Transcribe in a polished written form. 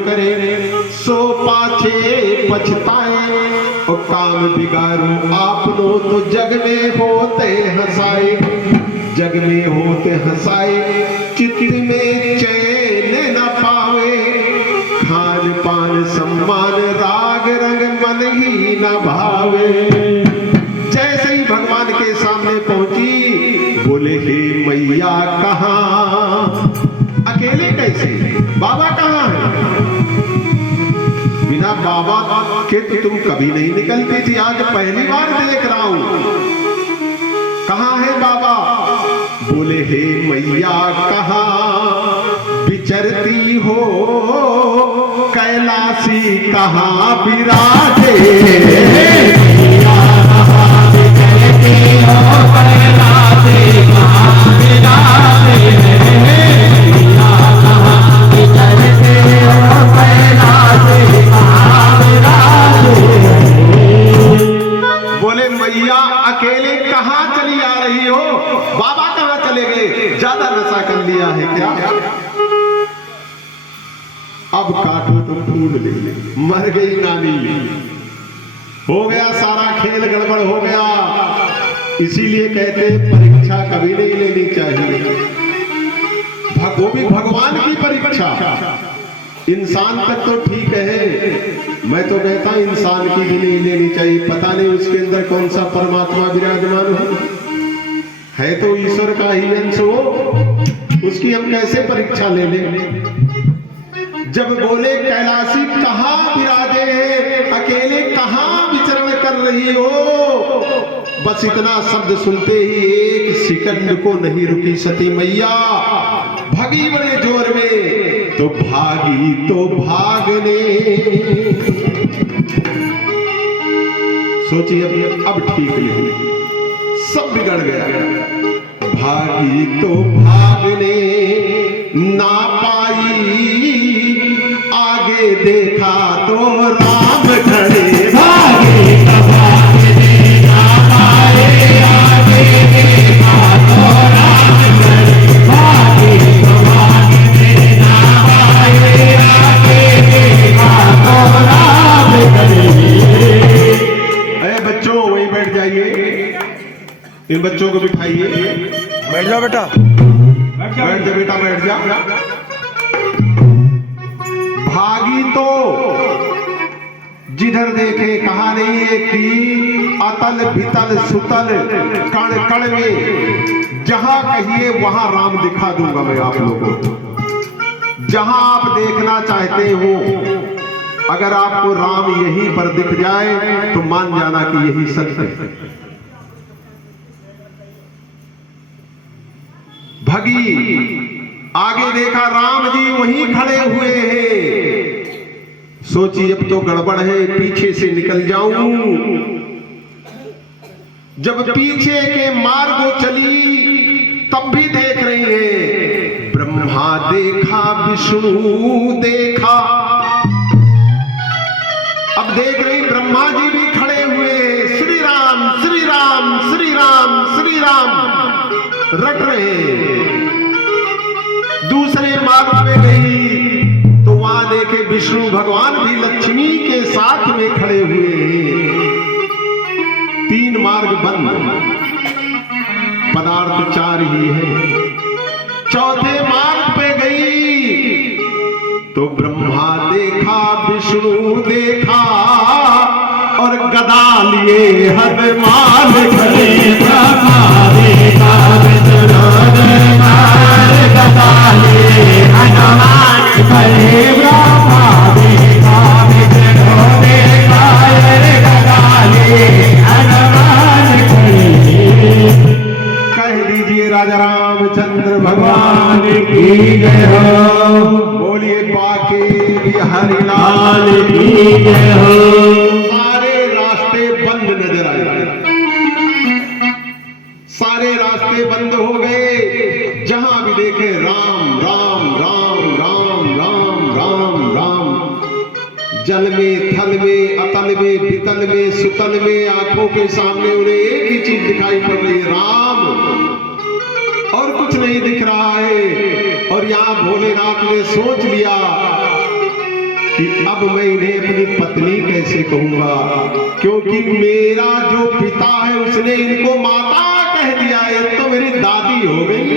करे सो पाछे पछताए, और काम बिगाड़ू आपनो तो जग में होते हंसाए, जग में होते हंसाए, चित्त में चैन न पावे, खान पान सम्मान राग रंग मन ही न भावे। जैसे ही भगवान के सामने पहुंची बोले हे मैया कहाँ, अकेले कैसे, बाबा कहाँ है? बिना बाबा के तो तुम कभी नहीं निकलती थी, आज पहली बार देख रहा हूं, कहाँ है बाबा? बोले हे मैया कहाँ विचरती हो, कैलाशी कहाँ विराजे, बोले मैया अकेले कहाँ चली आ रही हो, बाबा कहाँ चले गए, ज्यादा नशा कर लिया है क्या? अब काटो तो फूल ले, मर गई नानी, हो गया सारा खेल गड़बड़ हो गया। इसीलिए कहते परीक्षा कभी नहीं लेनी चाहिए, वो भी भगवान की परीक्षा। इंसान तक तो ठीक है, मैं तो कहता इंसान की भी नहीं लेनी चाहिए, पता नहीं उसके अंदर कौन सा परमात्मा विराजमान हो, है तो ईश्वर का ही अंश हो, उसकी हम कैसे परीक्षा ले लें? जब बोले कैलाशी कहाँ विराजे है, अकेले कहाँ विचरण कर रही हो, बस इतना शब्द सुनते ही एक सेकंड को नहीं रुकी सती मैया, भागी बड़े जोर में, तो भागी तो भागने, सोचिए अब ठीक नहीं, सब बिगड़ गया, भागी तो भागने ना पाई, आगे देखा तो राम खड़े, भागे तो भागने ना पाए, आगे देखा तो राम खड़े, भागे तो भागने ना पाए, आगे देखा तो राम खड़े। अरे बच्चों वहीं बैठ जाइए, इन बच्चों को बिठाइए, बैठ जाओ बेटा, बैठ जा बेटा, बैठ जा। भागी तो जिधर देखे, कहा नहीं है कि अतल भितल सुतल कण कण में, जहां कहिए वहां राम दिखा दूंगा मैं आप लोगों को, जहां आप देखना चाहते हो, अगर आपको राम यहीं पर दिख जाए तो मान जाना कि यही सत्य है। भगी आगे देखा राम जी वहीं खड़े हुए हैं, सोची अब तो गड़बड़ है, पीछे से निकल जाऊं। जब पीछे के मार्ग चली तब भी देख रही है, ब्रह्मा देखा विष्णु देखा, अब देख रही ब्रह्मा जी भी खड़े हुए, श्री राम श्री राम श्री राम श्री राम रट रहे। दूसरे मार्ग पे गई तो वहां देखे विष्णु भगवान भी लक्ष्मी के साथ में खड़े हुए हैं, तीन मार्ग बंद, पदार्थ चार ही है। चौथे मार्ग पे गई तो ब्रह्मा देखा विष्णु देखा, और गदा लिए हनुमान खड़े, ब्रह्मा देखा विष्णु देखा, गदा लिए हनुमान खड़े, ब्रह्मा देखा विष्णु देखा, गदा लिए हनुमान खड़े। कह दीजिए राजा रामचंद्र भगवान की जय हो, बोलिए बाके बिहारी लाल की जय हो। सारे रास्ते बंद नजर आए, सारे रास्ते बंद हो गए, जहां भी देखे राम राम राम राम राम राम राम, जल में थल में अतल में पितल में सुतल में, आंखों के सामने उन्हें एक ही चीज दिखाई पड़ रही है, राम, और कुछ नहीं दिख रहा है। और यहाँ भोलेनाथ ने सोच लिया कि अब मैं इन्हें अपनी पत्नी कैसे कहूंगा, क्योंकि मेरा जो पिता है उसने इनको माता कह दिया, ये तो मेरी दादी हो गई।